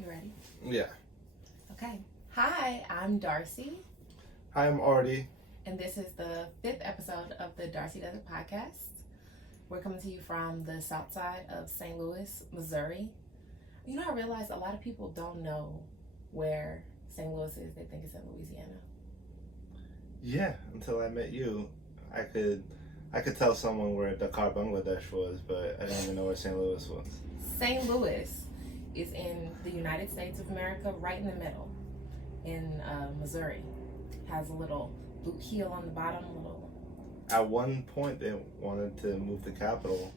You ready? Yeah. Okay. Hi, I'm Darcy. Hi, I'm Artie. And this is the 5th episode of the Darcy Does It podcast. We're coming to you from the south side of St. Louis, Missouri. You know, I realized a lot of people don't know where St. Louis is. They think it's in Louisiana. Yeah, until I met you, I could tell someone where Dakar, Bangladesh was, but I didn't even know where St. Louis was. St. Louis is in the United States of America, right in the middle, in Missouri. Has a little boot heel on the bottom, At one point, they wanted to move the capital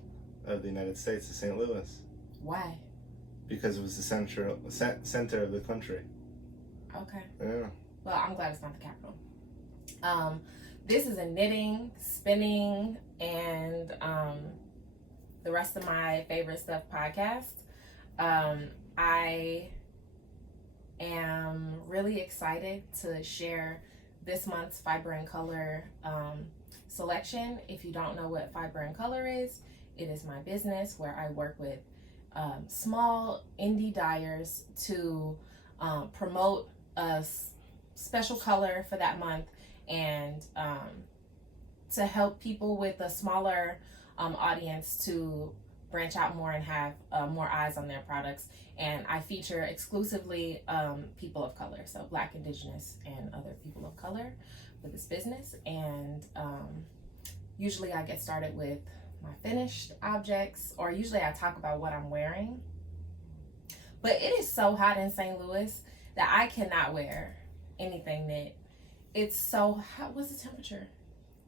of the United States to St. Louis. Why? Because it was the center of the country. Okay. Yeah. Well, I'm glad it's not the capital. This is a knitting, spinning, and the rest of my favorite stuff podcast. I am really excited to share this month's Fiber and Color selection. If you don't know what Fiber and Color is, it is my business where I work with small indie dyers to promote a special color for that month and to help people with a smaller audience to branch out more and have more eyes on their products. And I feature exclusively people of color, so Black, Indigenous, and other people of color with this business. And usually I get started with my finished objects, or usually I talk about what I'm wearing. But it is so hot in St. Louis that I cannot wear anything knit. It's so hot. What's the temperature?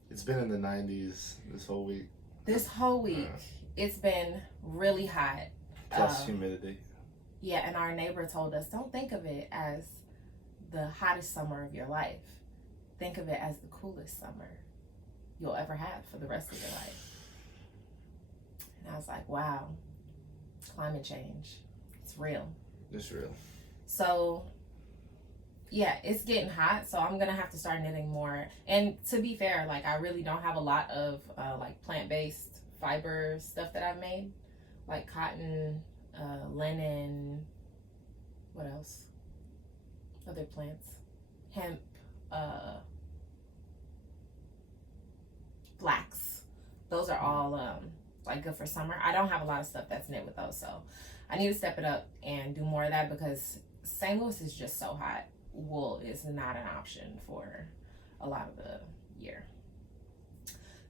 It's been in the 90s this whole week. This whole week, it's been really hot. Plus humidity. Yeah, and our neighbor told us, don't think of it as the hottest summer of your life. Think of it as the coolest summer you'll ever have for the rest of your life. And I was like, wow, climate change, it's real. It's real. So, yeah, it's getting hot, so I'm going to have to start knitting more. And to be fair, like, I really don't have a lot of, like, plant-based fiber stuff that I've made. Like cotton, linen, what else? Other plants. Hemp, flax. Those are all like good for summer. I don't have a lot of stuff that's knit with those, so I need to step it up and do more of that because St. Louis is just so hot. Wool is not an option for a lot of the year.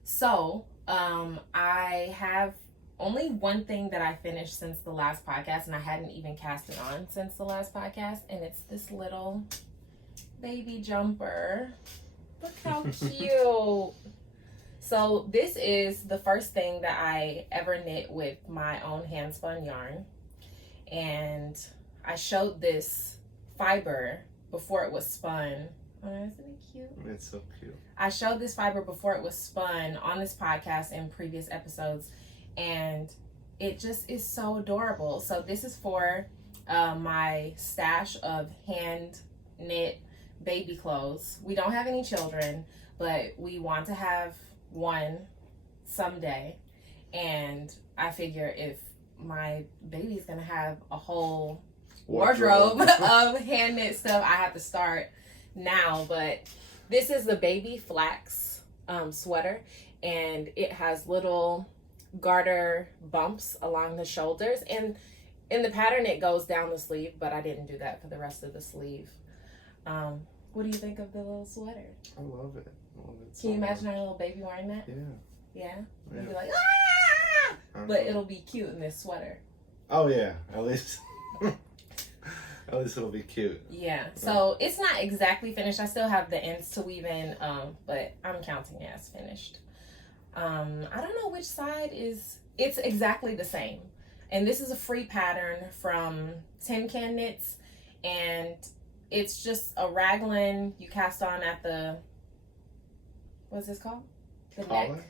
So I have only one thing that I finished since the last podcast, and I hadn't even cast it on since the last podcast, and it's this little baby jumper. Look how cute. So this is the first thing that I ever knit with my own hand spun yarn, and I showed this fiber before it was spun. Oh, isn't it cute? It's so cute. I showed this fiber before it was spun on this podcast in previous episodes, and it just is so adorable. So this is for my stash of hand knit baby clothes. We don't have any children, but we want to have one someday, and I figure if my baby's gonna have a whole wardrobe of hand knit stuff, I have to start now. But this is the baby Flax sweater, and it has little garter bumps along the shoulders, and in the pattern it goes down the sleeve, but I didn't do that for the rest of the sleeve. What do you think of the little sweater? I love it. Can you imagine our little baby wearing that? Yeah. You'd be like, ah! But it'll be cute in this sweater. Oh yeah, at least at least it'll be cute. Yeah, so it's not exactly finished. I still have the ends to weave in, but I'm counting it as finished. I don't know which side is, it's exactly the same. And this is a free pattern from Tin Can Knits, and it's just a raglan you cast on at the, what's this called? The collar? neck.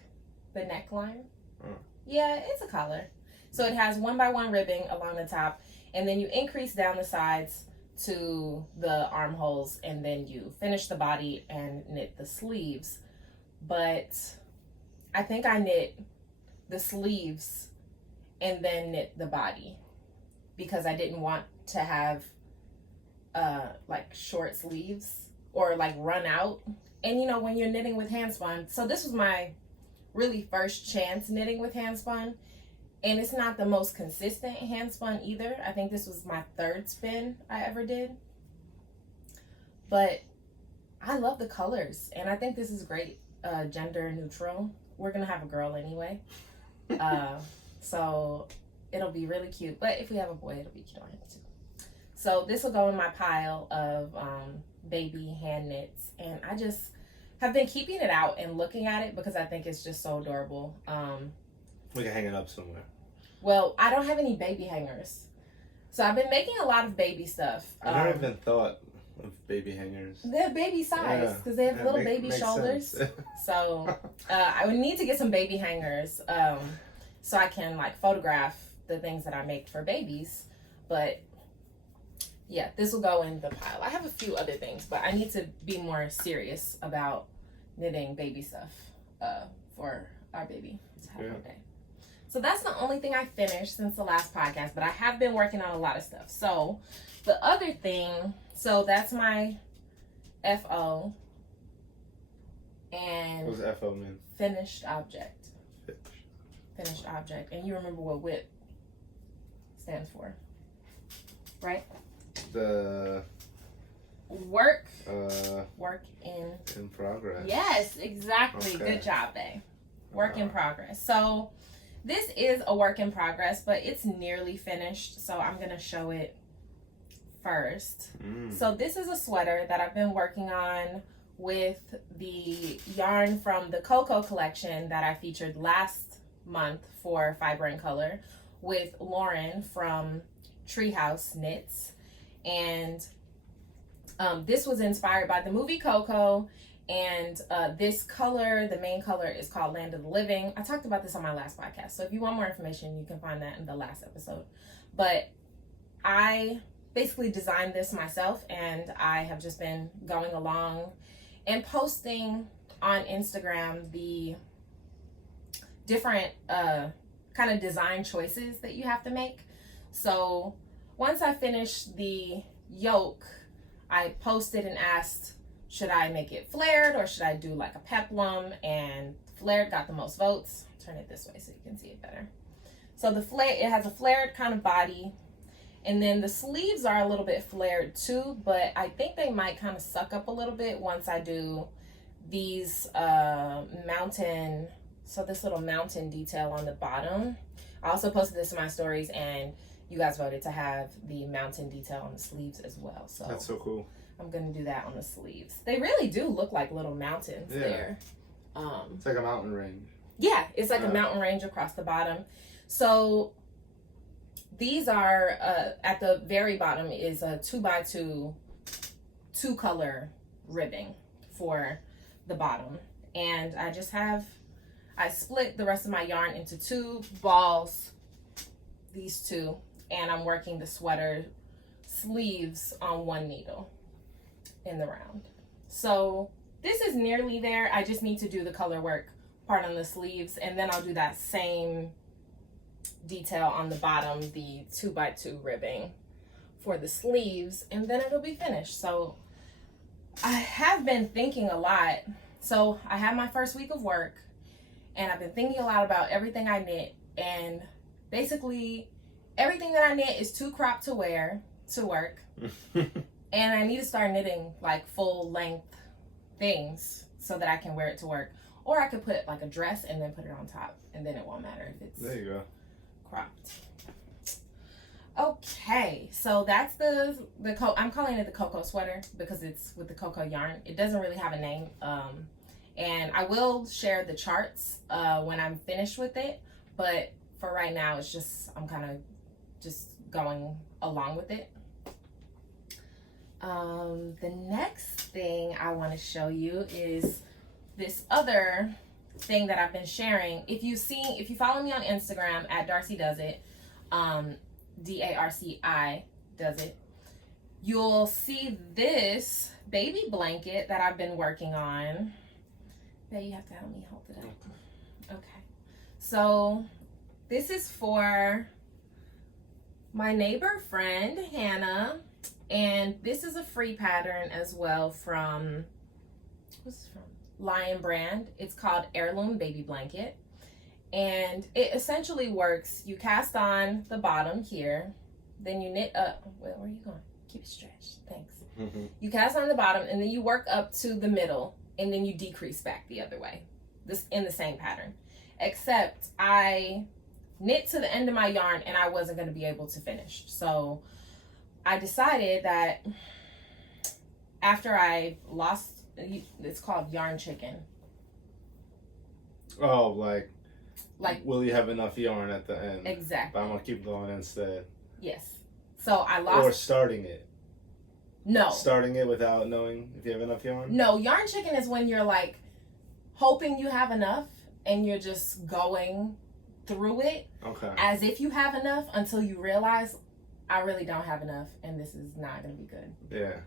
The neckline. Oh. Yeah, it's a collar. So it has 1x1 ribbing along the top, and then you increase down the sides to the armholes, and then you finish the body and knit the sleeves. But I think I knit the sleeves and then knit the body. because I didn't want to have like short sleeves or like run out. And you know, when you're knitting with hand spun, so this was my really first chance knitting with hand spun, and it's not the most consistent hand spun either. I think this was my third spin I ever did, but I love the colors, and I think this is great. Gender neutral. We're gonna have a girl anyway, so it'll be really cute. But if we have a boy, it'll be cute on him too. So this will go in my pile of baby hand knits, and I just have been keeping it out and looking at it because I think it's just so adorable. We can hang it up somewhere. Well, I don't have any baby hangers, so I've been making a lot of baby stuff. I never even thought of baby hangers. They're baby size because they have little baby shoulders. So I would need to get some baby hangers so I can like photograph the things that I make for babies. But yeah, this will go in the pile. I have a few other things, but I need to be more serious about knitting baby stuff for our baby to have one day. So that's the only thing I finished since the last podcast, but I have been working on a lot of stuff. So the other thing, so that's my FO. And what does FO mean? Finished object. Finished object. And you remember what WHIP stands for, right? The work in progress. Yes, exactly. Okay. Good job, babe. Work in progress. So this is a work in progress, but it's nearly finished, so I'm gonna show it first. So this is a sweater that I've been working on with the yarn from the Coco collection that I featured last month for Fiber and Color with Lauren from Treehouse Knits. And this was inspired by the movie Coco, and this color, the main color, is called Land of the Living. I talked about this on my last podcast, so if you want more information, you can find that in the last episode. But I basically designed this myself, and I have just been going along and posting on Instagram the different kind of design choices that you have to make. So once I finished the yoke, I posted and asked, should I make it flared or should I do like a peplum? And flared got the most votes. Turn it this way so you can see it better. So the it has a flared kind of body, and then the sleeves are a little bit flared too, but I think they might kind of suck up a little bit once I do these mountain, so this little mountain detail on the bottom. I also posted this in my stories, and you guys voted to have the mountain detail on the sleeves as well. So that's so cool. I'm gonna do that on the sleeves. They really do look like little mountains there. It's like a mountain range. Yeah, it's like a mountain range across the bottom. So these are at the very bottom is a 2x2 2-color ribbing for the bottom, and I split the rest of my yarn into 2 balls, these 2, and I'm working the sweater sleeves on 1 needle in the round. So this is nearly there. I just need to do the color work part on the sleeves, and then I'll do that same detail on the bottom, the 2x2 ribbing for the sleeves, and then it'll be finished. So I have been thinking a lot. So I had my first week of work, and I've been thinking a lot about everything I knit, and basically everything that I knit is too cropped to wear to work. And I need to start knitting like full length things so that I can wear it to work. Or I could put like a dress and then put it on top, and then it won't matter if it's there you go. Cropped. Okay, so that's I'm calling it the Coco Sweater because it's with the Coco yarn. It doesn't really have a name. And I will share the charts when I'm finished with it, but for right now it's just, I'm kind of just going along with it. The next thing I want to show you is this other thing that I've been sharing. If you follow me on Instagram at Darcy Does It, DARCI Does It, you'll see this baby blanket that I've been working on. But you have to help me hold it up. Okay. So this is for my neighbor friend, Hannah. And this is a free pattern as well from, what's it from? Lion brand. It's called Heirloom Baby Blanket. And it essentially works. You cast on the bottom here. Then you knit up. Where are you going? Keep it stretched. Thanks. Mm-hmm. You cast on the bottom and then you work up to the middle. And then you decrease back the other way. This in the same pattern. Except I knit to the end of my yarn and I wasn't going to be able to finish. So I decided that after I lost, it's called yarn chicken. Oh, like will you have enough yarn at the end? Exactly. But I'm gonna keep going instead. Yes. So I lost. Or starting it. No. Starting it without knowing if you have enough yarn? No, yarn chicken is when you're like hoping you have enough and you're just going through it as if you have enough until you realize I really don't have enough and this is not going to be good. Yeah.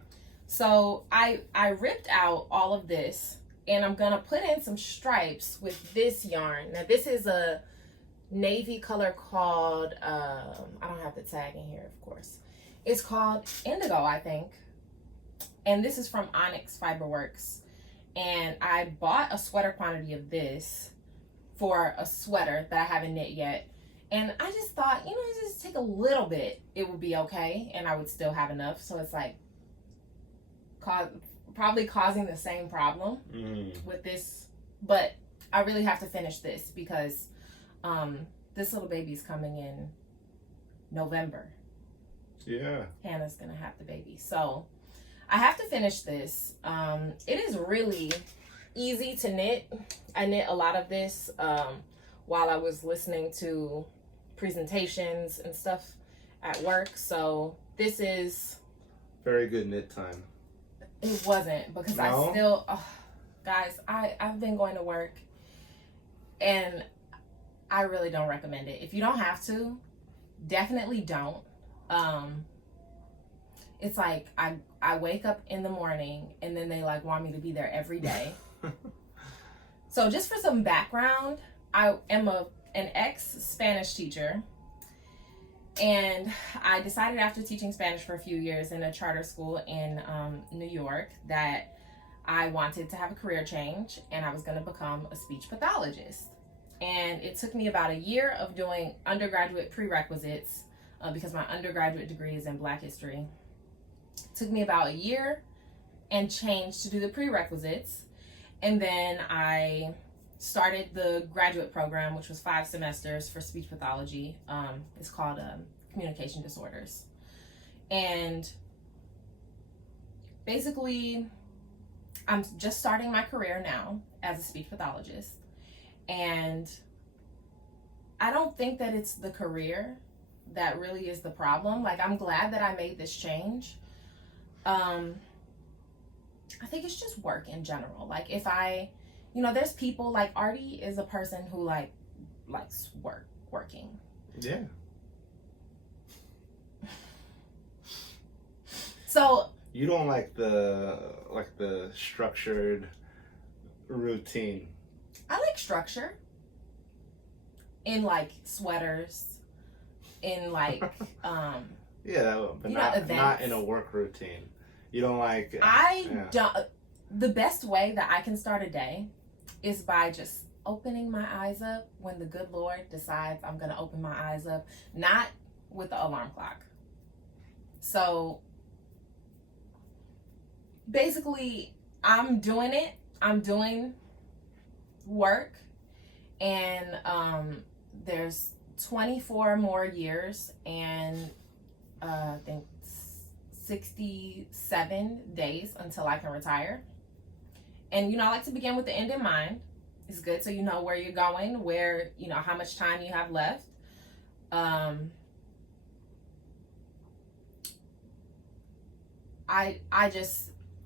So I ripped out all of this and I'm going to put in some stripes with this yarn. Now this is a navy color called, I don't have the tag in here, of course. It's called Indigo, I think. And this is from Onyx Fiberworks. And I bought a sweater quantity of this for a sweater that I haven't knit yet. And I just thought, just take a little bit, it would be okay. And I would still have enough. So it's like probably causing the same problem with this. But I really have to finish this because this little baby's coming in November. Yeah. Hannah's going to have the baby. So I have to finish this. It is really easy to knit. I knit a lot of this while I was listening to presentations and stuff at work. So this is very good knit time. It wasn't because I still, guys, I've been going to work and I really don't recommend it. If you don't have to, definitely don't. It's like I wake up in the morning and then they like want me to be there every day. So just for some background, I am an ex-Spanish teacher. And I decided after teaching Spanish for a few years in a charter school in New York that I wanted to have a career change and I was going to become a speech pathologist. And it took me about a year of doing undergraduate prerequisites because my undergraduate degree is in Black History. It took me about a year and change to do the prerequisites. And then I started the graduate program, which was 5 semesters for speech pathology. It's called communication disorders. And basically, I'm just starting my career now as a speech pathologist. And I don't think that it's the career that really is the problem. Like, I'm glad that I made this change. I think it's just work in general. Like, if there's people like Artie is a person who likes working. Yeah. So you don't like the structured routine. I like structure in like sweaters, in like yeah, but not in a work routine. You don't like the best way that I can start a day is by just opening my eyes up when the good Lord decides I'm going to open my eyes up, not with the alarm clock. So basically, I'm doing work, and there's 24 more years and I think 67 days until I can retire. And I like to begin with the end in mind. It's good so you know where you're going, how much time you have left.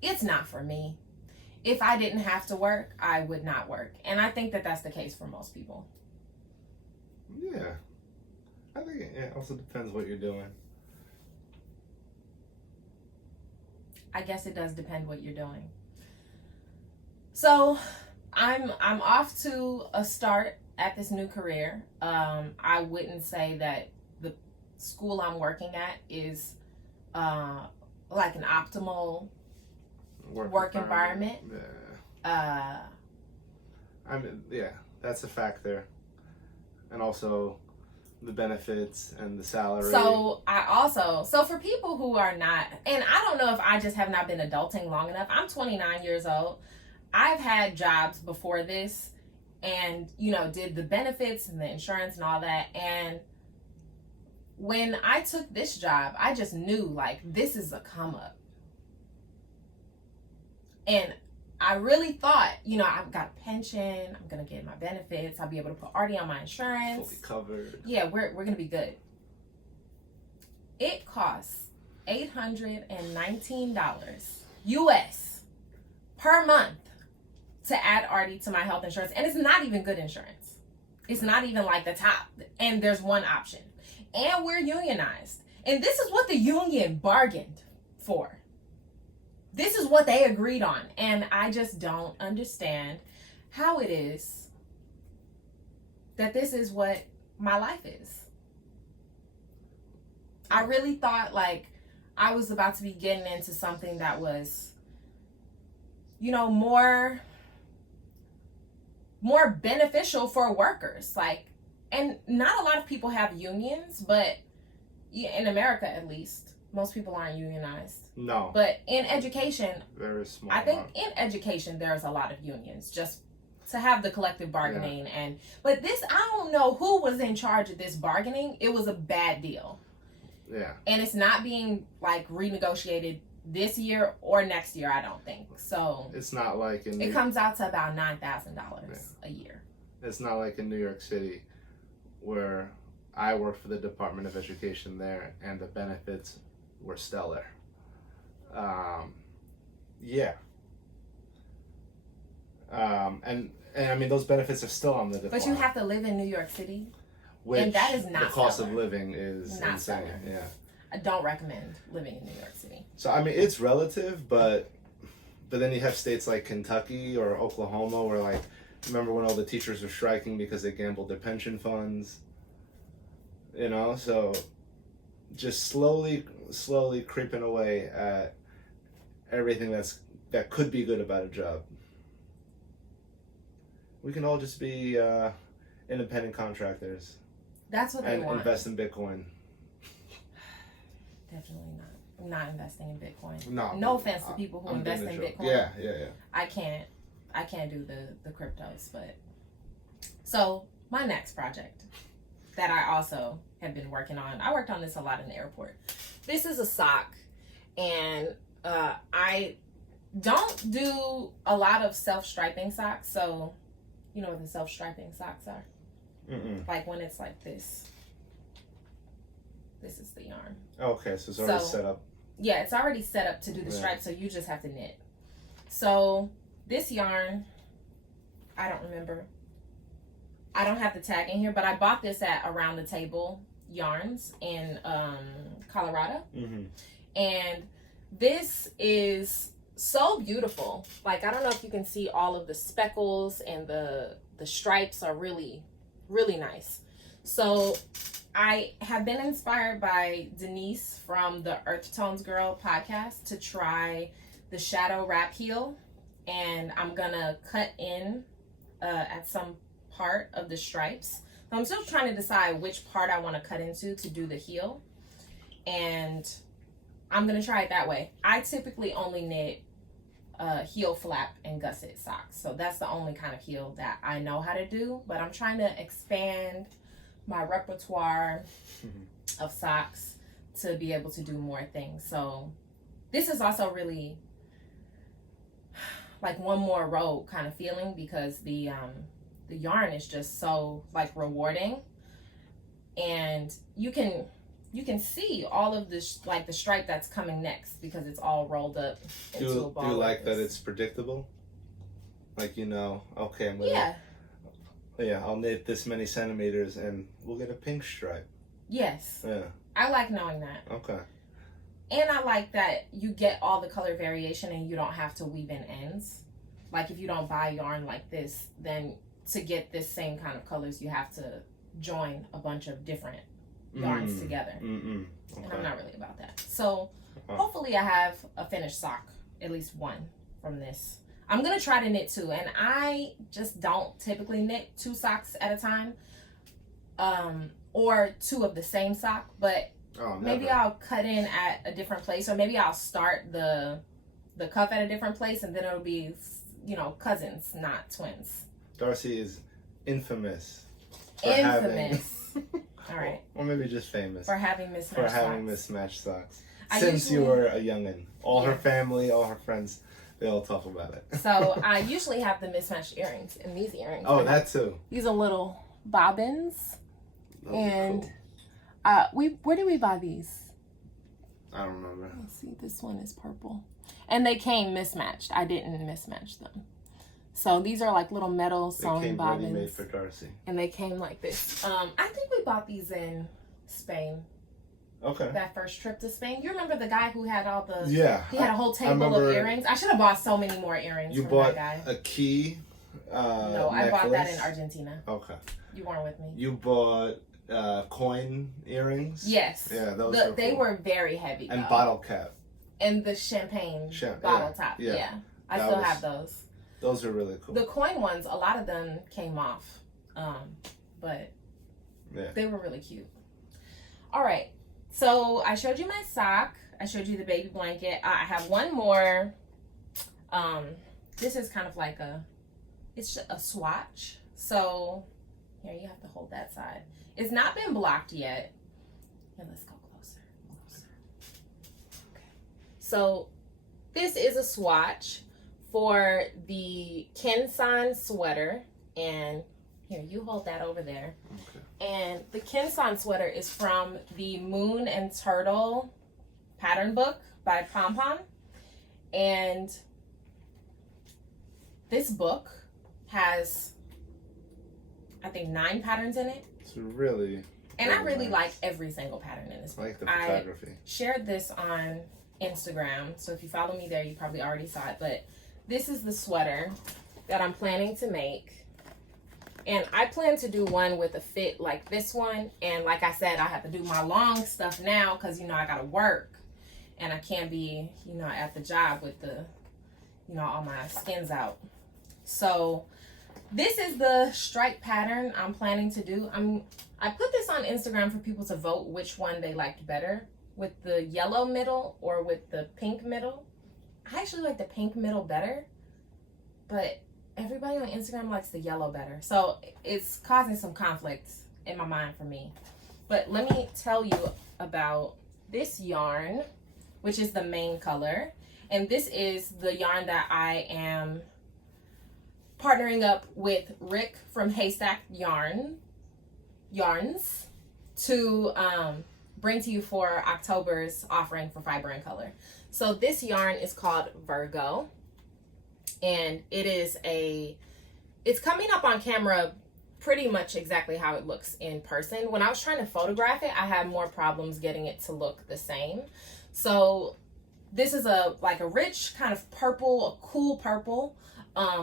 It's not for me. If I didn't have to work, I would not work. And I think that that's the case for most people. Yeah. I think it also depends what you're doing. I guess it does depend what you're doing. So I'm off to a start at this new career. I wouldn't say that the school I'm working at is like an optimal work environment. Yeah. I mean, yeah, that's a factor. And also the benefits and the salary. So for people who are not, and I don't know if I just have not been adulting long enough. I'm 29 years old. I've had jobs before this and, you know, did the benefits and the insurance and all that. And when I took this job, I just knew, like, this is a come up. And I really thought, you know, I've got a pension, I'm going to get my benefits, I'll be able to put Artie on my insurance. Fully covered. Yeah, we're going to be good. It costs $819 US per month to add Artie to my health insurance. And it's not even good insurance. It's not even like the top. And there's one option. And we're unionized. And this is what the union bargained for. This is what they agreed on. And I just don't understand how it is that this is what my life is. I really thought like I was about to be getting into something that was, you know, more beneficial for workers. Like, and not a lot of people have unions, but in America at least, most people aren't unionized. No. But in education, very small. I think in education there's a lot of unions just to have the collective bargaining. Yeah. But this, I don't know who was in charge of this bargaining. It was a bad deal. Yeah. And it's not being like renegotiated this year or next year, I don't think. So it's not like it comes out to about $9,000 a year. It's not like in New York City where I work for the Department of Education there and the benefits were stellar. And I mean those benefits are still on the department. But you have to live in New York City, and that is not the cost stellar. of living is not insane. Stellar. Yeah, I don't recommend living in New York City. So I mean it's relative, but then you have states like Kentucky or Oklahoma where like remember when all the teachers were striking because they gambled their pension funds. You know, so just slowly creeping away at everything that could be good about a job. We can all just be independent contractors. That's what they want. And invest in Bitcoin. Definitely not. I'm not investing in Bitcoin. No offense to people who invest in Bitcoin. Yeah. I can't do the cryptos, but so my next project that I also have been working on. I worked on this a lot in the airport. This is a sock, and I don't do a lot of self-striping socks. So, you know what the self-striping socks are? Mm-mm. Like when it's like this. This is the yarn. Okay, so it's already set up. Yeah, it's already set up to do the stripes, so you just have to knit. So this yarn, I don't remember. I don't have the tag in here, but I bought this at Around the Table Yarns in Colorado. Mm-hmm. And this is so beautiful. Like, I don't know if you can see all of the speckles and the stripes are really, really nice. So I have been inspired by Denise from the Earth Tones Girl podcast to try the shadow wrap heel. And I'm going to cut in at some part of the stripes. So I'm still trying to decide which part I want to cut into to do the heel, and I'm gonna try it that way. I typically only knit heel flap and gusset socks, so that's the only kind of heel that I know how to do, but I'm trying to expand my repertoire of socks to be able to do more things. So this is also really like one more road kind of feeling, because the yarn is just so like rewarding, and you can see all of this, like the stripe that's coming next, because it's all rolled up into a ball. Do you like that it's predictable? Like, you know, okay, I'm gonna, I'll knit this many centimeters and we'll get a pink stripe. Yes. Yeah. I like knowing that. Okay. And I like that you get all the color variation and you don't have to weave in ends. Like if you don't buy yarn like this, then to get this same kind of colors, you have to join a bunch of different yarns together. Okay. And I'm not really about that. So hopefully I have a finished sock, at least one from this. I'm going to try to knit 2, and I just don't typically knit 2 socks at a time, or 2 of the same sock, but maybe I'll cut in at a different place, or maybe I'll start the cuff at a different place, and then it'll be, you know, cousins, not twins. Darcy is infamous. Infamous. All right. Or maybe just famous. For having mismatched socks. Since you were a youngin'. All her family, all her friends, they all talk about it. So I usually have the mismatched earrings, and these earrings. Oh, that too. These are little bobbins. Those and cool. Where did we buy these? I don't remember. Let's see, this one is purple. And they came mismatched. I didn't mismatch them. So these are like little metal sewing bobbins. They came ready-made for Darcy. And they came like this. I think we bought these in Spain. Okay. That first trip to Spain. You remember the guy who had all the... Yeah. He had a whole table of earrings. I should have bought so many more earrings from that guy. You bought a key No, I bought that in Argentina. Okay. You weren't with me. You bought coin earrings? Yes. Yeah, those they were very heavy, and though. Bottle cap. And the champagne bottle top. Yeah. I still have those. Those are really cool. The coin ones, a lot of them came off. But they were really cute. All right. So I showed you my sock. I showed you the baby blanket. I have one more. This is kind of like it's a swatch. So here, you have to hold that side. It's not been blocked yet. Here, let's go closer. Okay. So this is a swatch for the Kinsan sweater. And here, you hold that over there. Okay. And the Kinsan sweater is from the Moon and Turtle pattern book by Pom Pom. And this book has, I think, 9 patterns in it. It's really... And I really like every single pattern in this book. I like the photography. I shared this on Instagram. So if you follow me there, you probably already saw it. But this is the sweater that I'm planning to make. And I plan to do one with a fit like this one. And like I said, I have to do my long stuff now because, you know, I got to work. And I can't be, you know, at the job with the, you know, all my skins out. So this is the stripe pattern I'm planning to do. I put this on Instagram for people to vote which one they liked better, with the yellow middle or with the pink middle. I actually like the pink middle better, but everybody on Instagram likes the yellow better. So it's causing some conflict in my mind for me. But let me tell you about this yarn, which is the main color. And this is the yarn that I am partnering up with Rick from Haystack Yarns to bring to you for October's offering for Fiber and Color. So this yarn is called Virgo. And it's coming up on camera pretty much exactly how it looks in person. When I was trying to photograph it, I had more problems getting it to look the same. So this is like a rich kind of purple, a cool purple,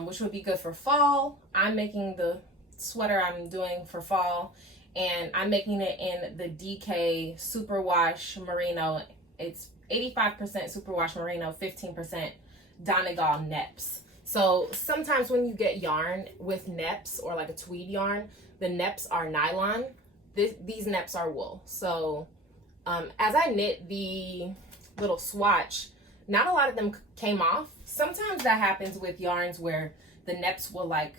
which would be good for fall. I'm making the sweater I'm doing for fall, and I'm making it in the DK Superwash Merino. It's 85% Superwash Merino, 15% Donegal Neps. So sometimes when you get yarn with neps or like a tweed yarn, the neps are nylon. These neps are wool. So as I knit the little swatch, not a lot of them came off. Sometimes that happens with yarns where the neps will like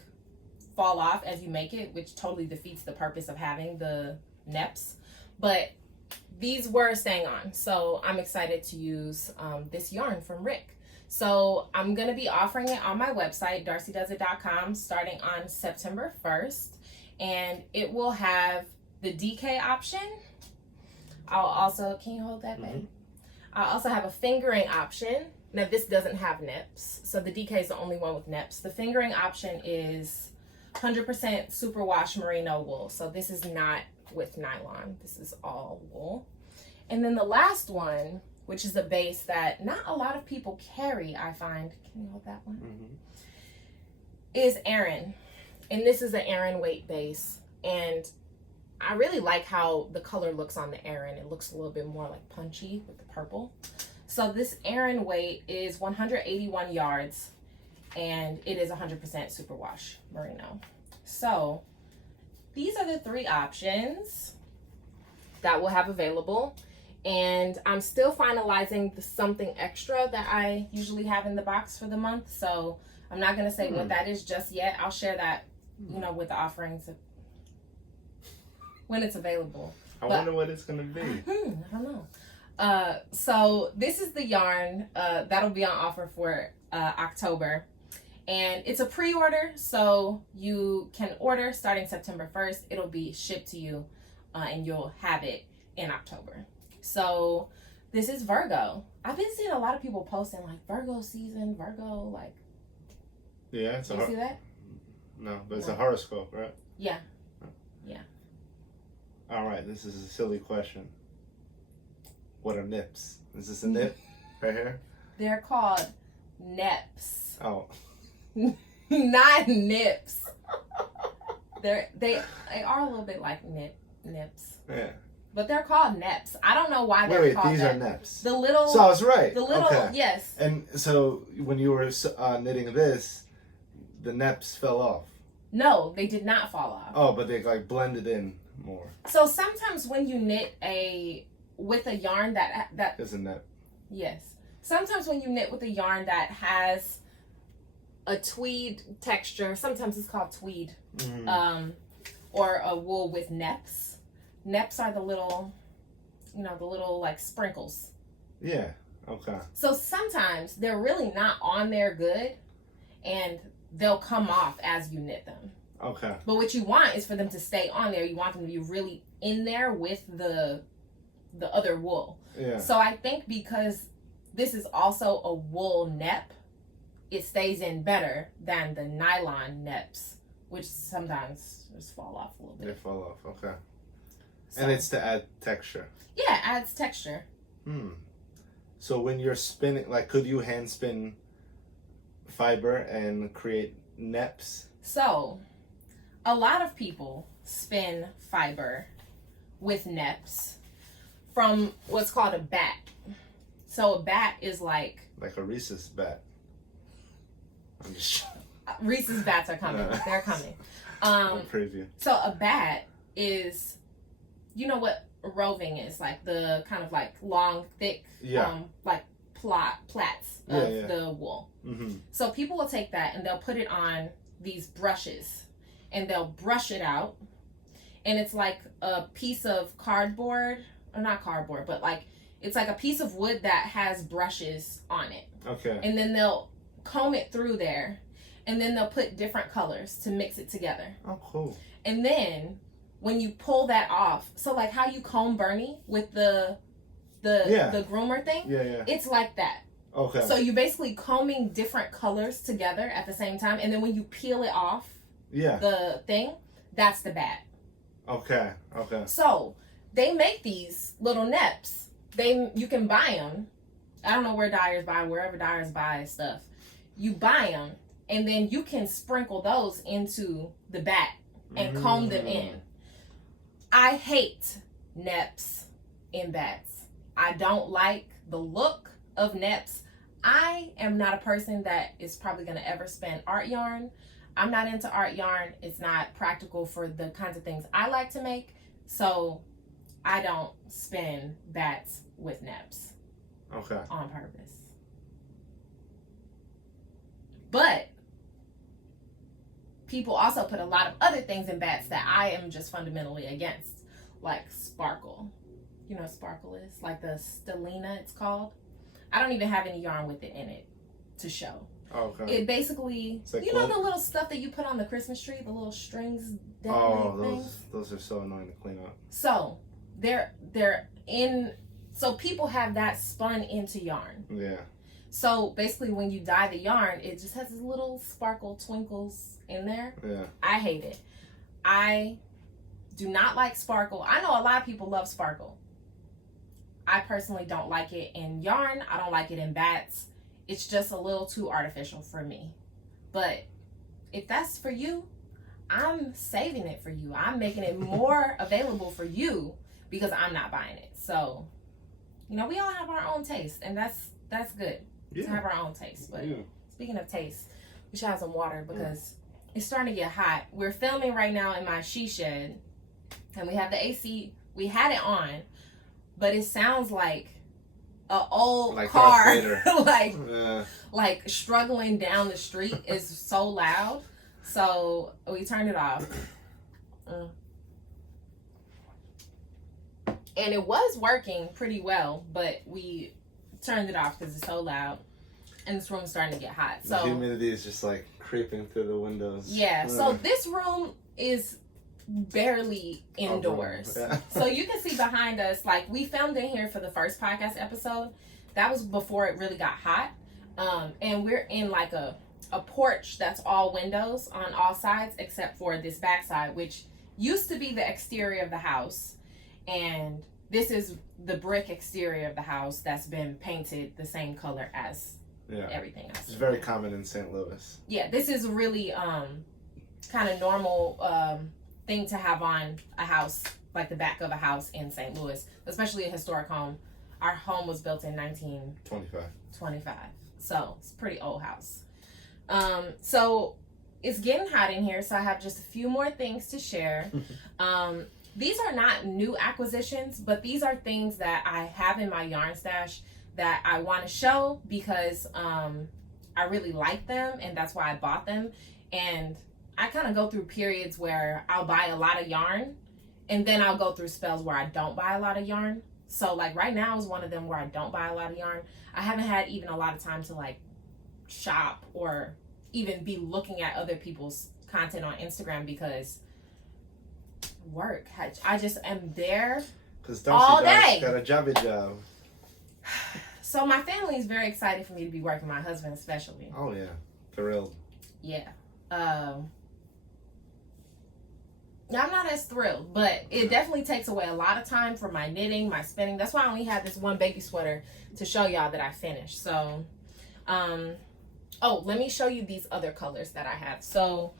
fall off as you make it, which totally defeats the purpose of having the neps. But these were staying on. So I'm excited to use this yarn from Rick. So I'm going to be offering it on my website, darcydoesit.com, starting on September 1st. And it will have the DK option. I'll also, can you hold that, babe? I'll also have a fingering option. Now this doesn't have nips, so the DK is the only one with nips. The fingering option is 100% superwash merino wool. So this is not with nylon. This is all wool. And then the last one, which is a base that not a lot of people carry, I find. Can you hold that one? Is Aran. And this is an Aran weight base. And I really like how the color looks on the Aran. It looks a little bit more like punchy with the purple. So this Aran weight is 181 yards, and it is 100% superwash merino. So these are the 3 options that we'll have available. And I'm still finalizing the something extra that I usually have in the box for the month. So I'm not going to say what that is just yet. I'll share that, you know, with the offerings when it's available. I wonder what it's going to be. I don't know. So this is the yarn that'll be on offer for October. And it's a pre-order, so you can order starting September 1st. It'll be shipped to you, and you'll have it in October. So this is Virgo. I've been seeing a lot of people posting like Virgo season, Virgo, like. Yeah, it's you see that? No, but it's a horoscope, right? Yeah. Yeah. All right, this is a silly question. What are nips? Is this a nip right here? They're called neps. Oh. Not nips. They are a little bit like nips. Yeah. But they're called neps. I don't know why they're called these that. are neps. The little. So I was right. The little, okay. Yes. And so when you were knitting this, the neps fell off. No, they did not fall off. Oh, but they like blended in more. So sometimes when you knit with a yarn that is a nep. Yes. Sometimes when you knit with a yarn that has a tweed texture, sometimes it's called tweed, or a wool with neps. Neps are the little like sprinkles. Yeah. Okay. So sometimes they're really not on there good, and they'll come off as you knit them. Okay. But what you want is for them to stay on there. You want them to be really in there with the other wool. Yeah. So I think because this is also a wool nep, it stays in better than the nylon neps, which sometimes just fall off a little bit. They fall off. Okay. So, and it's to add texture. Yeah, it adds texture. So when you're spinning, like, could you hand spin fiber and create neps? So, a lot of people spin fiber with neps from what's called a bat. So a bat is like a Reeses bat. I'm just Reese's bats are coming. They're coming. Preview. So a bat is, you know what roving is, like the kind of like long, thick, like plaits of the wool. Mm-hmm. So people will take that and they'll put it on these brushes and they'll brush it out. And it's like a piece of cardboard, or not cardboard, but like it's like a piece of wood that has brushes on it. Okay. And then they'll comb it through there, and then they'll put different colors to mix it together. Oh, cool. And then when you pull that off, so like how you comb Bernie with the groomer thing, it's like that. Okay. So you're basically combing different colors together at the same time, and then when you peel it off, the thing, that's the bat. Okay. So they make these little neps. You can buy them. I don't know where dyers buy, wherever dyers buy stuff. You buy them, and then you can sprinkle those into the bat and comb them in. I hate neps in bats. I don't like the look of neps. I am not a person that is probably going to ever spin art yarn. I'm not into art yarn. It's not practical for the kinds of things I like to make. So I don't spin bats with neps. Okay. On purpose. But people also put a lot of other things in bats that I am just fundamentally against. Like sparkle. You know what sparkle is? Like the stellina, it's called. I don't even have any yarn with it in it to show. Okay. It basically, like you know the little stuff that you put on the Christmas tree, the little strings, those are so annoying to clean up. So they're in. So people have that spun into yarn. Yeah. So basically, when you dye the yarn, it just has this little sparkle twinkles in there. Yeah. I hate it. I do not like sparkle. I know a lot of people love sparkle. I personally don't like it in yarn. I don't like it in bats. It's just a little too artificial for me. But if that's for you, I'm saving it for you. I'm making it more available for you because I'm not buying it. So, we all have our own taste, and that's good to have our own taste. But speaking of taste, we should have some water because it's starting to get hot. We're filming right now in my she shed, and we have the AC. We had it on, but it sounds like an old car, like struggling down the street. Is so loud. So we turned it off. And it was working pretty well, but we turned it off because it's so loud. And this room's starting to get hot. So the humidity is just like creeping through the windows. Yeah. So this room is barely indoors. Yeah. So you can see behind us, like we filmed in here for the first podcast episode. That was before it really got hot. And we're in like a porch that's all windows on all sides except for this back side, which used to be the exterior of the house. And this is the brick exterior of the house that's been painted the same color as everything else. It's very common in St. Louis. Yeah, this is really kind of normal thing to have on a house, like the back of a house in St. Louis, especially a historic home. Our home was built in 1925. So it's a pretty old house. So it's getting hot in here, so I have just a few more things to share. These are not new acquisitions, but these are things that I have in my yarn stash that I want to show because I really like them, and that's why I bought them. And I kind of go through periods where I'll buy a lot of yarn, and then I'll go through spells where I don't buy a lot of yarn. So like right now is one of them where I don't buy a lot of yarn. I haven't had even a lot of time to like shop or even be looking at other people's content on Instagram because work. I just am there all day. Got a job. So my family is very excited for me to be working. My husband especially. Oh yeah, thrilled. Yeah. I'm not as thrilled, but it definitely takes away a lot of time for my knitting, my spinning. That's why I only had this one baby sweater to show y'all that I finished. So, let me show you these other colors that I have. So,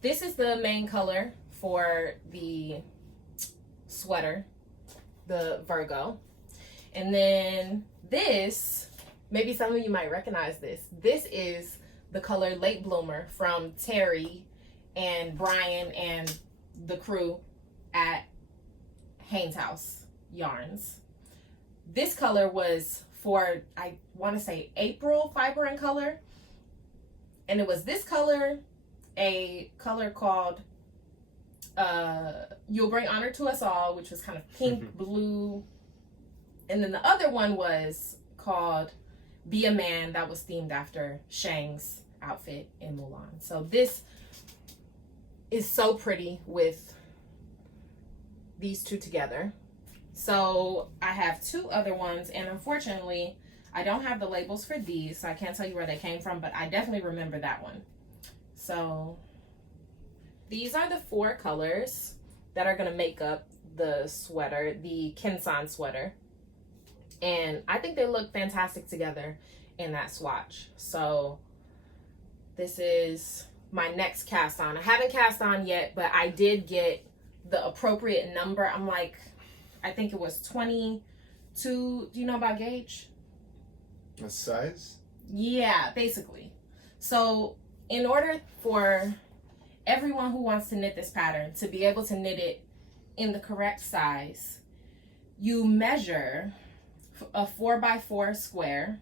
this is the main color for the sweater, the Virgo. And then this, maybe some of you might recognize this. This is the color Late Bloomer from Terry and Brian and the crew at Haynes House Yarns. This color was for, I want to say, April Fiber and Color. And it was this color, a color called You'll Bring Honor to Us All, which was kind of pink, blue. And then the other one was called Be a Man, that was themed after Shang's outfit in Mulan. So this is so pretty with these two together. So I have two other ones, and unfortunately I don't have the labels for these, so I can't tell you where they came from, but I definitely remember that one. So these are the 4 colors that are going to make up the sweater, the Kinsan sweater. And I think they look fantastic together in that swatch. So this is my next cast on. I haven't cast on yet, but I did get the appropriate number. I'm like, I think it was 22. Do you know about gauge? A size? Yeah, basically. So in order for everyone who wants to knit this pattern to be able to knit it in the correct size, you measure a 4x4 square.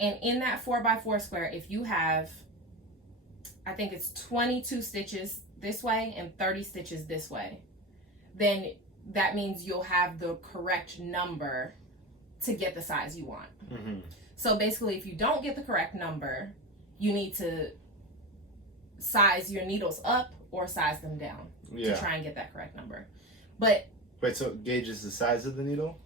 And in that 4x4 square, if you have, I think it's 22 stitches this way and 30 stitches this way, then that means you'll have the correct number to get the size you want. Mm-hmm. So basically, if you don't get the correct number, you need to size your needles up or size them down to try and get that correct number. But wait, so gauge is the size of the needle?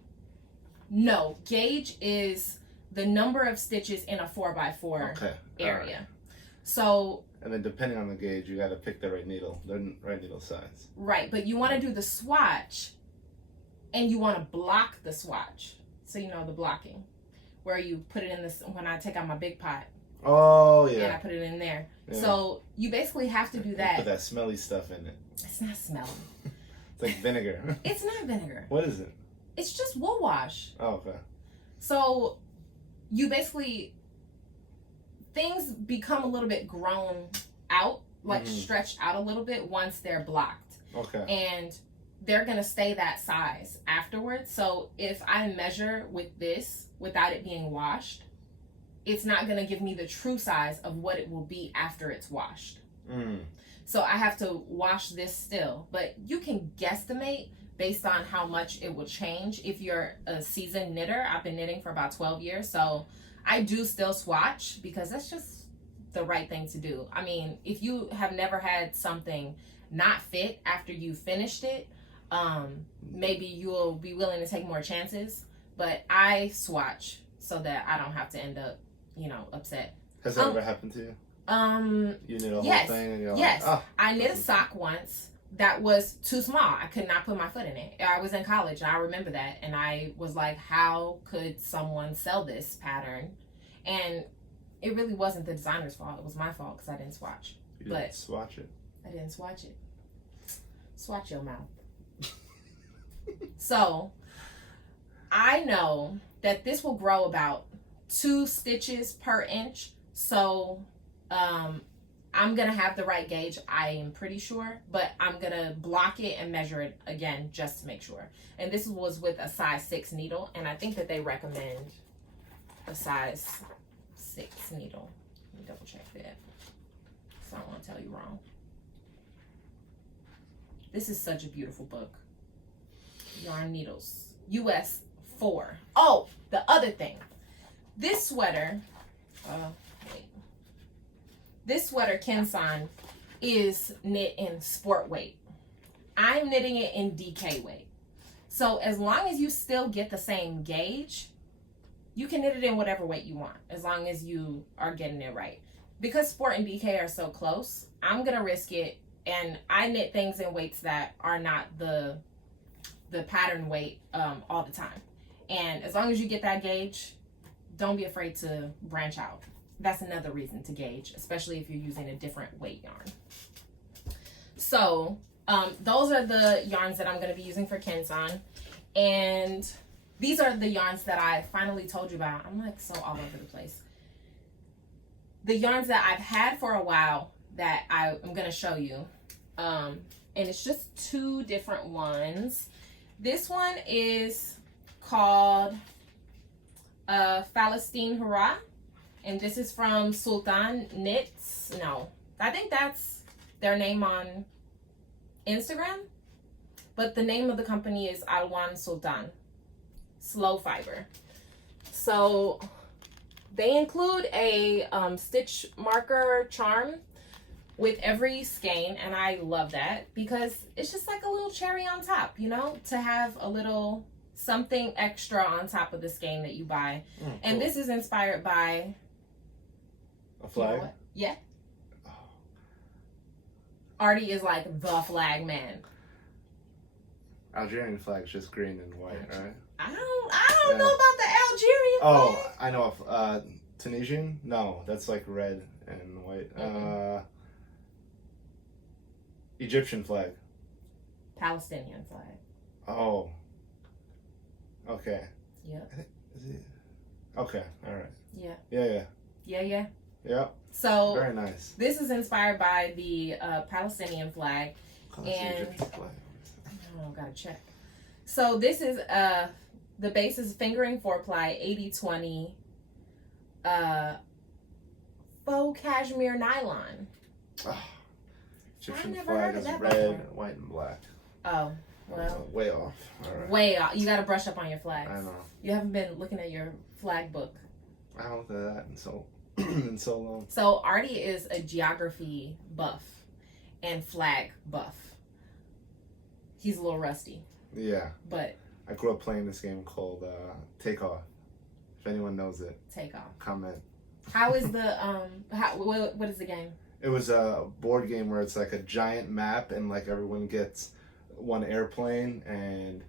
No, gauge is the number of stitches in a 4x4 area. Right. So, and then depending on the gauge, you got to pick the right needle size. Right, but you want to do the swatch, and you want to block the swatch. So you know the blocking, where you put it in this. When I take out my big pot, Oh, yeah. And I put it in there. Yeah. So you basically have to do that. Put that smelly stuff in it. It's not smelly. It's like vinegar. It's not vinegar. What is it? It's just wool wash. Oh, okay. So you basically, things become a little bit grown out, like stretched out a little bit once they're blocked. Okay. And they're going to stay that size afterwards. So if I measure with this without it being washed, it's not going to give me the true size of what it will be after it's washed. So I have to wash this still. But you can guesstimate based on how much it will change if you're a seasoned knitter. I've been knitting for about 12 years. So I do still swatch because that's just the right thing to do. I mean, if you have never had something not fit after you finished it, maybe you'll be willing to take more chances. But I swatch so that I don't have to end up, upset. Has that ever happened to you? You knit a whole thing and you're like, oh. I knit a sock once that was too small. I could not put my foot in it. I was in college and I remember that. And I was like, how could someone sell this pattern? And it really wasn't the designer's fault. It was my fault because I didn't swatch. You didn't swatch it. I didn't swatch it. Swatch your mouth. So I know that this will grow about 2 stitches per inch. So I'm going to have the right gauge, I am pretty sure. But I'm going to block it and measure it again just to make sure. And this was with a size 6 needle. And I think that they recommend a size 6 needle. Let me double check that. So I don't want to tell you wrong. This is such a beautiful book. Yarn Needles. US 4. Oh, the other thing. This sweater, this sweater, Kensan, is knit in sport weight. I'm knitting it in DK weight. So as long as you still get the same gauge, you can knit it in whatever weight you want, as long as you are getting it right. Because sport and DK are so close, I'm going to risk it. And I knit things in weights that are not the pattern weight all the time. And as long as you get that gauge, don't be afraid to branch out. That's another reason to gauge, especially if you're using a different weight yarn. So those are the yarns that I'm going to be using for Kensan. And these are the yarns that I finally told you about. I'm like so all over the place. The yarns that I've had for a while that I'm going to show you. And it's just 2 different ones. This one is called Palestine Hurrah. And this is from Sultan Knits. No, I think that's their name on Instagram. But the name of the company is Alwan Sultan. Slow fiber. So they include a stitch marker charm with every skein, and I love that because it's just like a little cherry on top, to have a little something extra on top of the skein that you buy. And cool. This is inspired by a flag. Yeah. Oh. Artie is like the flag man. Algerian flag's just green and white, right? I don't know about the Algerian flag. Oh, I know. Tunisian? No, that's like red and white. Egyptian flag. Palestinian flag. Oh. Okay. Yeah. Okay. All right. Yeah. Yeah. Yeah. So very nice. This is inspired by the Palestinian flag. And the Egyptian flag. Oh, gotta check. So this is the base is fingering 4-ply 80/20 faux cashmere nylon. Oh, Egyptian flag is red, white, and black. Oh, well. Way off. All right. Way off. You gotta brush up on your flags. I know. You haven't been looking at your flag book. I haven't done that in so long. So Artie is a geography buff and flag buff. He's a little rusty. Yeah. But I grew up playing this game called Take Off. If anyone knows it, Take Off. Comment. How is the what is the game? It was a board game where it's like a giant map and like everyone gets one airplane, and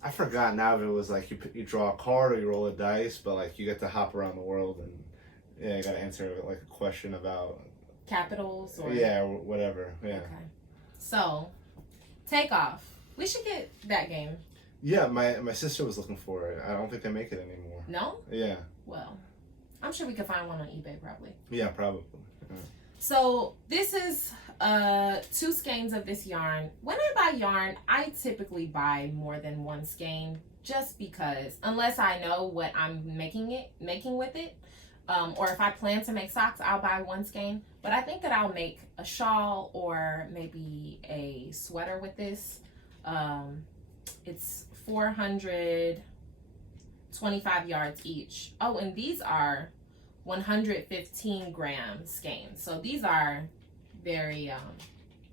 I forgot now if it was like you draw a card or you roll a dice, but like you get to hop around the world, and Yeah, I gotta answer like a question about capitals or whatever. Yeah. Okay. So, Takeoff. We should get that game. Yeah, my sister was looking for it. I don't think they make it anymore. No? Yeah. Well, I'm sure we could find one on eBay probably. Yeah, probably. Yeah. So this is 2 skeins of this yarn. When I buy yarn, I typically buy more than 1 skein just because unless I know what I'm making with it, or if I plan to make socks, I'll buy 1 skein. But I think that I'll make a shawl or maybe a sweater with this. It's 425 yards each. Oh, and these are 115 gram skeins. So these are very,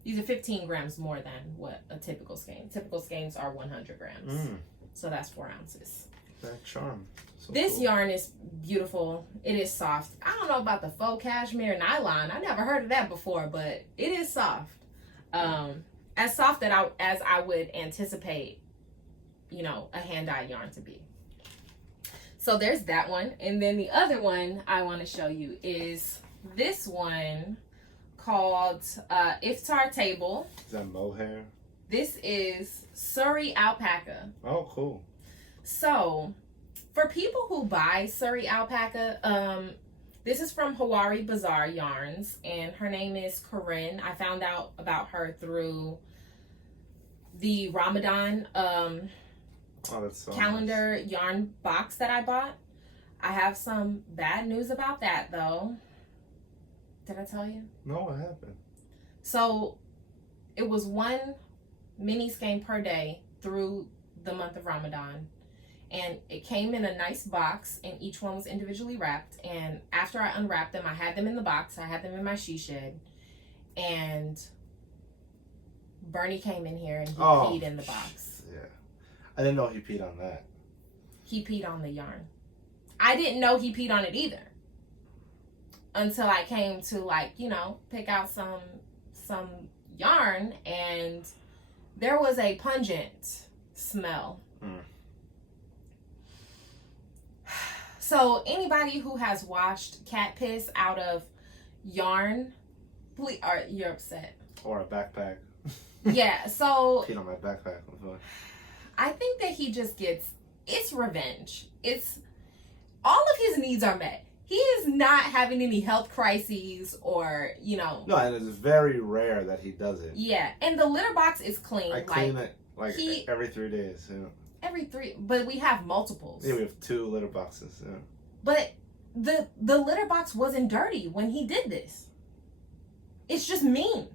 these are 15 grams more than what a typical skein. Typical skeins are 100 grams. So that's 4 ounces. That charm. So this cool. yarn is beautiful. It is soft. I don't know about the faux cashmere nylon. I never heard of that before, but it is soft. As soft as I would anticipate, a hand-dyed yarn to be. So there's that one. And then the other one I want to show you is this one called Iftar Table. Is that mohair? This is Surrey Alpaca. Oh, cool. So for people who buy Surrey Alpaca, this is from Hawari Bazaar Yarns, and her name is Corinne. I found out about her through the Ramadan calendar yarn box that I bought. I have some bad news about that though. Did I tell you? No, what happened? So it was 1 mini skein per day through the month of Ramadan. And it came in a nice box, and each one was individually wrapped. And after I unwrapped them, I had them in the box. I had them in my she shed. And Bernie came in here and he peed in the box. Yeah. I didn't know he peed on that. He peed on the yarn. I didn't know he peed on it either. Until I came to pick out some yarn, and there was a pungent smell. So anybody who has washed cat piss out of yarn, please, you're upset. Or a backpack. Yeah, so peed on my backpack before. I think that he just it's revenge. It's all of his needs are met. He is not having any health crises or, No, and it's very rare that he does it. Yeah, and the litter box is clean. I clean it every 3 days. Yeah. Every 3, but we have multiples. Yeah, we have 2 litter boxes. Yeah. But the litter box wasn't dirty when he did this. It's just mean.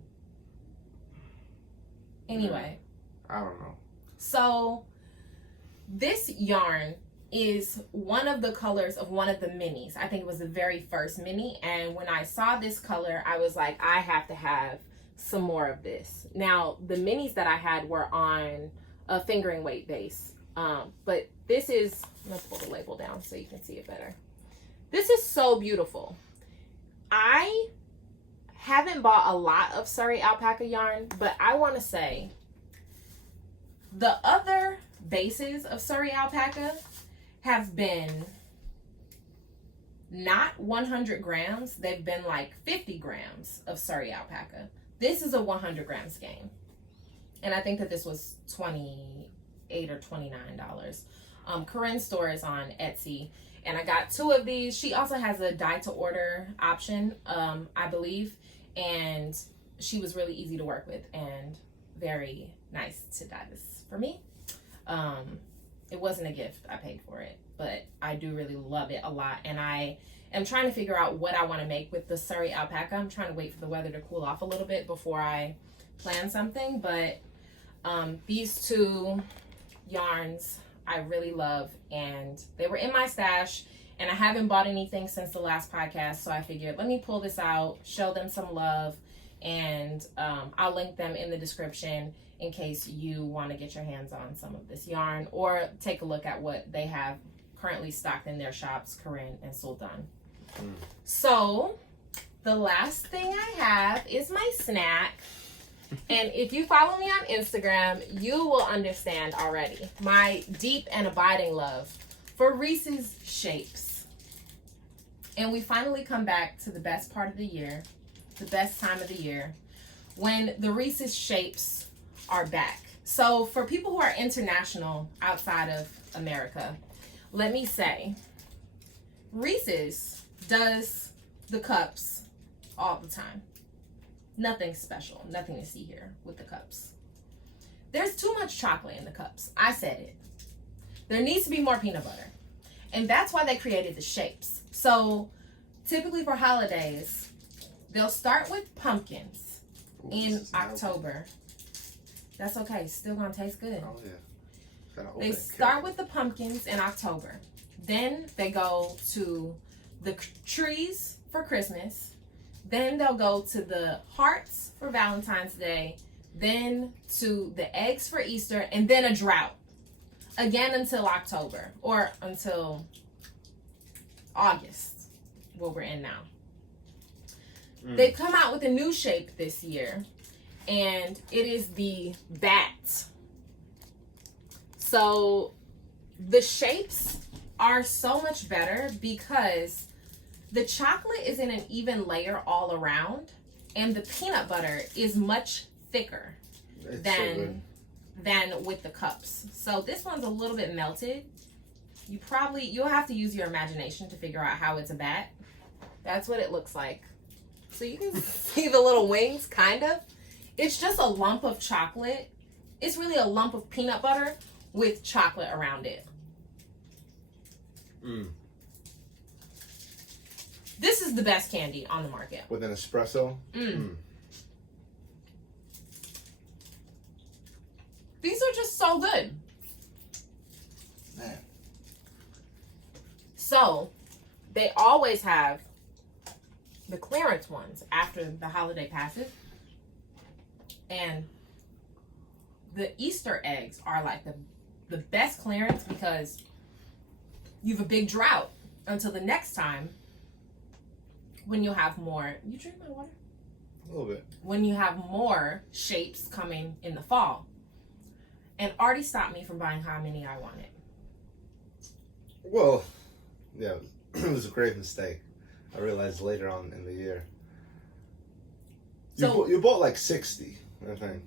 Anyway. I don't know. So this yarn is one of the colors of one of the minis. I think it was the very first mini. And when I saw this color, I was like, I have to have some more of this. Now, the minis that I had were on a fingering weight base. But this is, I'm going to pull the label down so you can see it better. This is so beautiful. I haven't bought a lot of Surrey Alpaca yarn, but I want to say the other bases of Surrey Alpaca have been not 100 grams. They've been like 50 grams of Surrey Alpaca. This is a 100 gram skein. And I think that this was $28 or $29. Corinne's store is on Etsy. And I got 2 of these. She also has a dye to order option, I believe. And she was really easy to work with and very nice to dye this for me. It wasn't a gift. I paid for it. But I do really love it a lot. And I am trying to figure out what I want to make with the Surrey Alpaca. I'm trying to wait for the weather to cool off a little bit before I plan something. But these 2 yarns I really love, and they were in my stash, and I haven't bought anything since the last podcast, so I figured let me pull this out, show them some love, and I'll link them in the description in case you want to get your hands on some of this yarn or take a look at what they have currently stocked in their shops, Corinne and Sultan. So the last thing I have is my snack. And if you follow me on Instagram, you will understand already my deep and abiding love for Reese's shapes. And we finally come back to the best part of the year, the best time of the year, when the Reese's shapes are back. So for people who are international outside of America, let me say, Reese's does the cups all the time. Nothing special, nothing to see here with the cups. There's too much chocolate in the cups. I said it. There needs to be more peanut butter. And that's why they created the shapes. So typically for holidays, they'll start with pumpkins in October. That's okay. Still gonna taste good. Oh, yeah. They start with the pumpkins in October. Then they go to the trees for Christmas. Then they'll go to the hearts for Valentine's Day. Then to the eggs for Easter. And then a drought. Again until October. Or until August. What we're in now. They've come out with a new shape this year. And it is the bat. So the shapes are so much better because the chocolate is in an even layer all around, and the peanut butter is much thicker than with the cups. So this one's a little bit melted. You'll have to use your imagination to figure out how it's a bat. That's what it looks like. So you can see the little wings, kind of. It's just a lump of chocolate. It's really a lump of peanut butter with chocolate around it. This is the best candy on the market. With an espresso? These are just so good. Man. So, they always have the clearance ones after the holiday passes. And the Easter eggs are like the best clearance because you have a big drought until the next time when you'll have more. You drink my water? A little bit. When you have more shapes coming in the fall. And Artie stopped me from buying how many I wanted. Well, yeah, it was a great mistake. I realized later on in the year. You bought like 60, I think.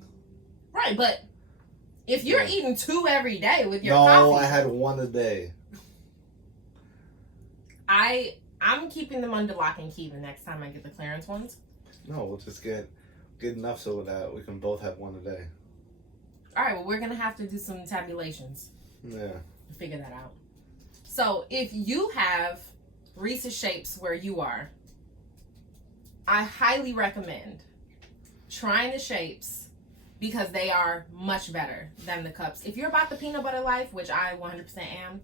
Right, but if you're eating 2 every day with your coffee. No, I had 1 a day. I'm keeping them under lock and key the next time I get the clearance ones. No, we'll just get enough so that we can both have 1 a day. All right, well, we're going to have to do some tabulations. Yeah. To figure that out. So, if you have Reese's shapes where you are, I highly recommend trying the shapes because they are much better than the cups. If you're about the peanut butter life, which I 100% am,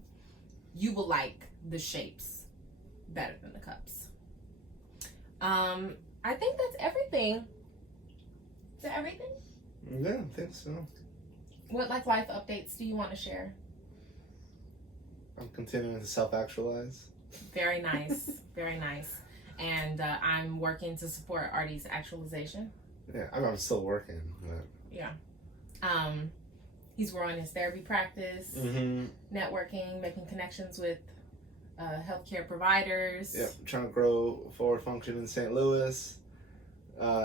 you will like the shapes better than the cups. I think that's everything. Is that everything? Yeah, I think so. What life updates do you want to share? I'm continuing to self-actualize. Very nice. Very nice. And I'm working to support Artie's actualization. Yeah, I'm still working. But... Yeah. He's growing his therapy practice, networking, making connections with healthcare providers. Yep, trying to grow forward function in St. Louis.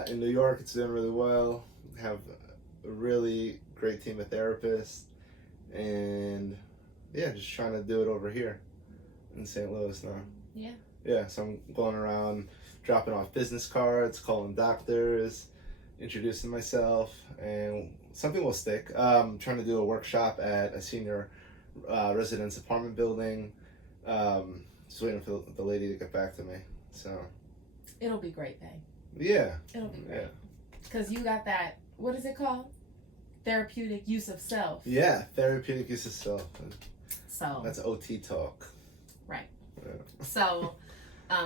In New York, it's doing really well. Have a really great team of therapists. And yeah, just trying to do it over here in St. Louis now. Yeah. Yeah, so I'm going around dropping off business cards, calling doctors, introducing myself, and something will stick. Trying to do a workshop at a senior residence apartment building. Just waiting for the lady to get back to me. So it'll be great, babe. Yeah. It'll be great. Because you got that, what is it called? Therapeutic use of self. Yeah, therapeutic use of self. So that's OT talk. Right. Yeah. So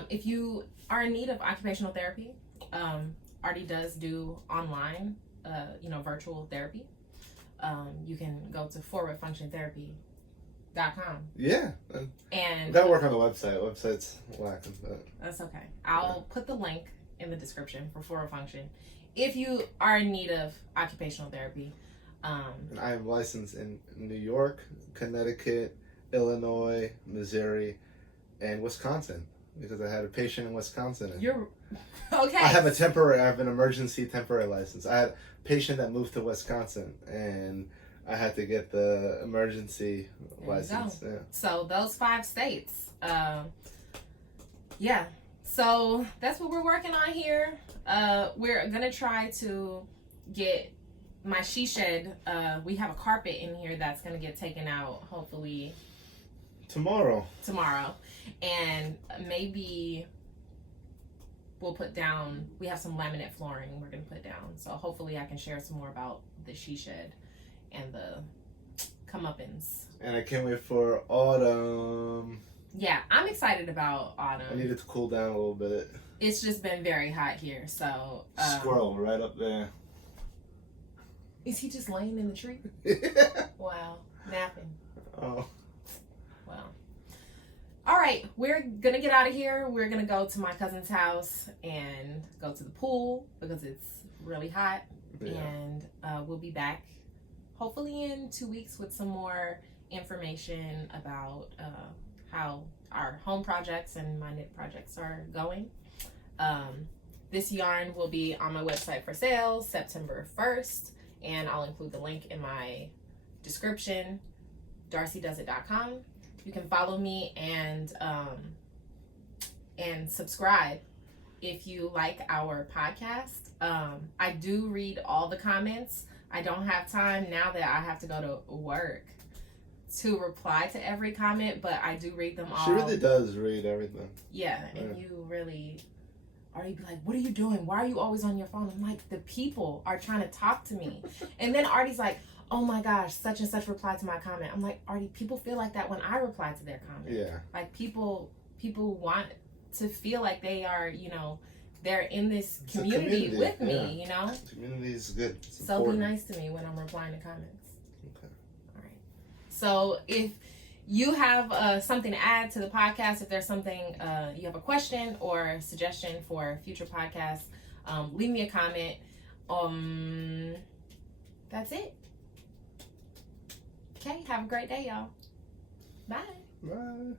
if you are in need of occupational therapy, Artie does do online, virtual therapy. You can go to forwardfunctiontherapy.com. Yeah. And gotta work on the website. Website's lacking, but that's okay. I'll put the link in the description for Forward Function if you are in need of occupational therapy. And I am licensed in New York, Connecticut, Illinois, Missouri, and Wisconsin. because I had a patient in Wisconsin. You're okay. I have an emergency temporary license. I had a patient that moved to Wisconsin, and I had to get the emergency license. Yeah. So those 5 states. Yeah. So that's what we're working on here. We're gonna try to get my she shed. We have a carpet in here that's gonna get taken out hopefully tomorrow, and maybe we'll put down. We have some laminate flooring we're gonna put down. So hopefully I can share some more about the she shed and the comeuppance. And I can't wait for autumn. Yeah, I'm excited about autumn. I need it to cool down a little bit. It's just been very hot here, so... Squirrel right up there. Is he just laying in the tree? Wow, napping. Oh. Well. All right, we're going to get out of here. We're going to go to my cousin's house and go to the pool because it's really hot. Yeah. And we'll be back hopefully in 2 weeks with some more information about how our home projects and my knit projects are going. This yarn will be on my website for sale September 1st, and I'll include the link in my description, darcydoesit.com. You can follow me and subscribe if you like our podcast. I do read all the comments. I don't have time now that I have to go to work to reply to every comment, but I do read them all. She really does read everything. Yeah, and you really... Artie be like, what are you doing? Why are you always on your phone? I'm like, the people are trying to talk to me. And then Artie's like, oh my gosh, such and such replied to my comment. I'm like, Artie, people feel like that when I reply to their comment. Yeah. Like people want to feel like they are, they're in this community with me, Community is good. It's so important. Be nice to me when I'm replying to comments. Okay. All right. So if you have something to add to the podcast, if there's something, you have a question or suggestion for future podcasts, leave me a comment. That's it. Okay, have a great day, y'all. Bye. Bye.